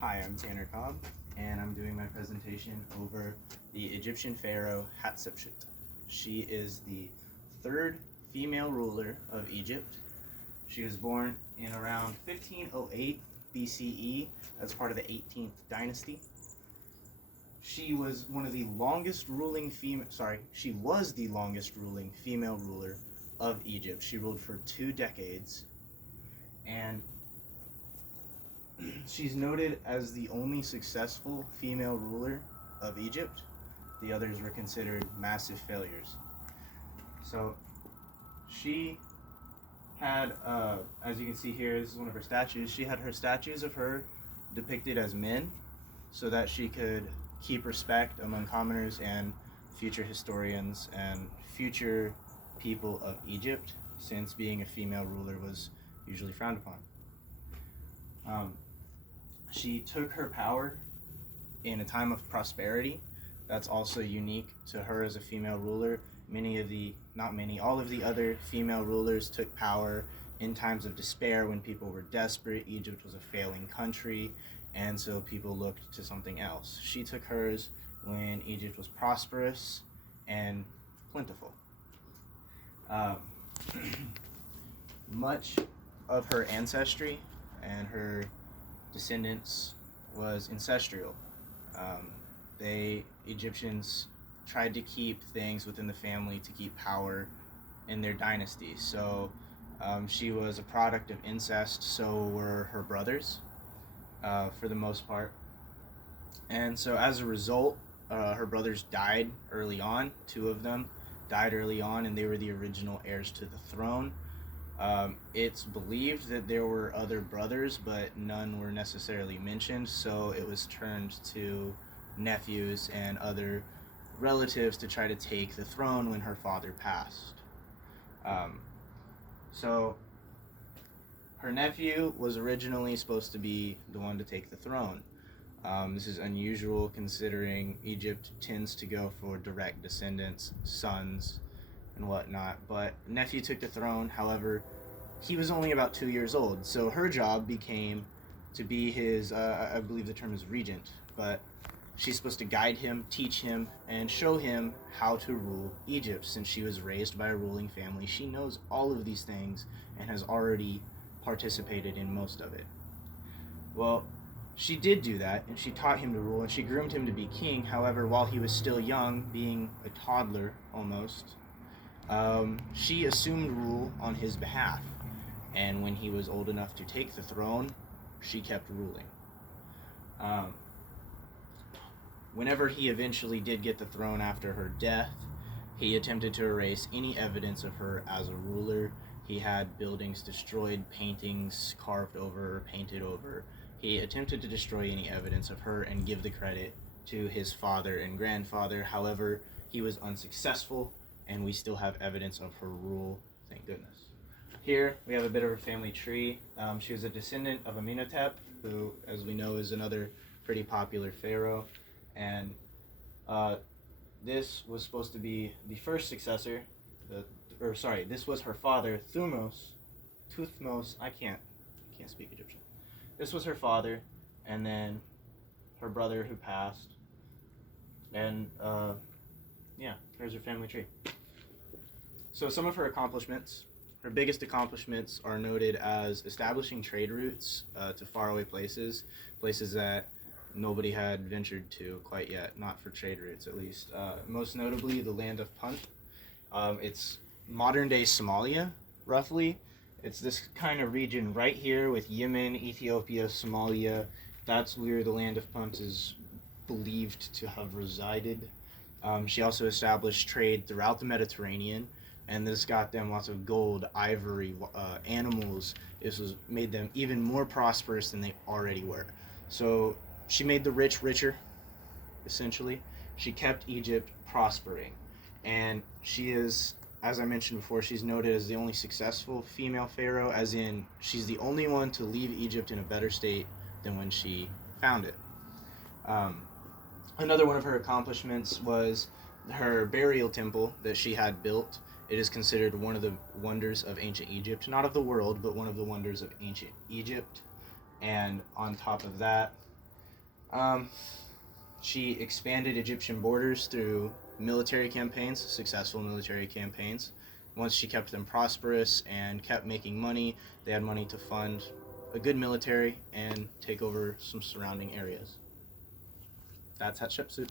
Hi, I'm Tanner Cobb, and I'm doing my presentation over the Egyptian pharaoh Hatshepsut. She is the third female ruler of Egypt. She was born in around 1508 BCE as part of the 18th dynasty. She was the longest ruling female ruler of Egypt. She ruled for 2 decades, and she's noted as the only successful female ruler of Egypt. The others were considered massive failures. So she had, as you can see here, this is one of her statues. She had her statues of her depicted as men so that she could keep respect among commoners and future historians and future people of Egypt, since being a female ruler was usually frowned upon. She took her power in a time of prosperity. That's also unique to her as a female ruler. All of the other female rulers took power in times of despair when people were desperate. Egypt was a failing country, and so people looked to something else. She took hers when Egypt was prosperous and plentiful. Much of her ancestry and her descendants was ancestral. Egyptians tried to keep things within the family to keep power in their dynasty. So she was a product of incest, so were her brothers, for the most part. And so as a result, her brothers died early on. 2 of them died early on, and they were the original heirs to the throne. It's believed that there were other brothers, but none were necessarily mentioned, so it was turned to nephews and other relatives to try to take the throne when her father passed. So her nephew was originally supposed to be the one to take the throne. This is unusual considering Egypt tends to go for direct descendants, sons, and whatnot, but nephew took the throne. However, he was only about 2 years old, so her job became to be his, I believe the term is regent, but she's supposed to guide him, teach him, and show him how to rule Egypt. Since she was raised by a ruling family, she knows all of these things and has already participated in most of it. Well, she did do that, and she taught him to rule, and she groomed him to be king. However, while he was still young, being a toddler almost, she assumed rule on his behalf, and when he was old enough to take the throne, she kept ruling. Whenever he eventually did get the throne after her death, he attempted to erase any evidence of her as a ruler. He had buildings destroyed, paintings carved over or painted over. He attempted to destroy any evidence of her and give the credit to his father and grandfather. However, he was unsuccessful, and we still have evidence of her rule, thank goodness. Here we have a bit of her family tree. She was a descendant of Amenhotep, who, as we know, is another pretty popular pharaoh, and this was supposed to be the first successor. This was her father, Thutmose. I can't speak Egyptian. This was her father, and then her brother who passed, and here's her family tree. So some of her accomplishments, her biggest accomplishments are noted as establishing trade routes to faraway places that nobody had ventured to quite yet, not for trade routes at least. Most notably, the land of Punt. It's modern-day Somalia, roughly. It's this kind of region right here with Yemen, Ethiopia, Somalia. That's where the land of Punt is believed to have resided. She also established trade throughout the Mediterranean, and this got them lots of gold, ivory, animals. This made them even more prosperous than they already were. So she made the rich richer, essentially. She kept Egypt prospering, and she is, as I mentioned before, she's noted as the only successful female pharaoh, as in she's the only one to leave Egypt in a better state than when she found it. Another one of her accomplishments was her burial temple that she had built. It is considered one of the wonders of ancient Egypt, not of the world, but one of the wonders of ancient Egypt. And on top of that, Um, she expanded Egyptian borders through military campaigns, successful military campaigns. Once she kept them prosperous and kept making money, they had money to fund a good military and take over some surrounding areas. That's Hatshepsut.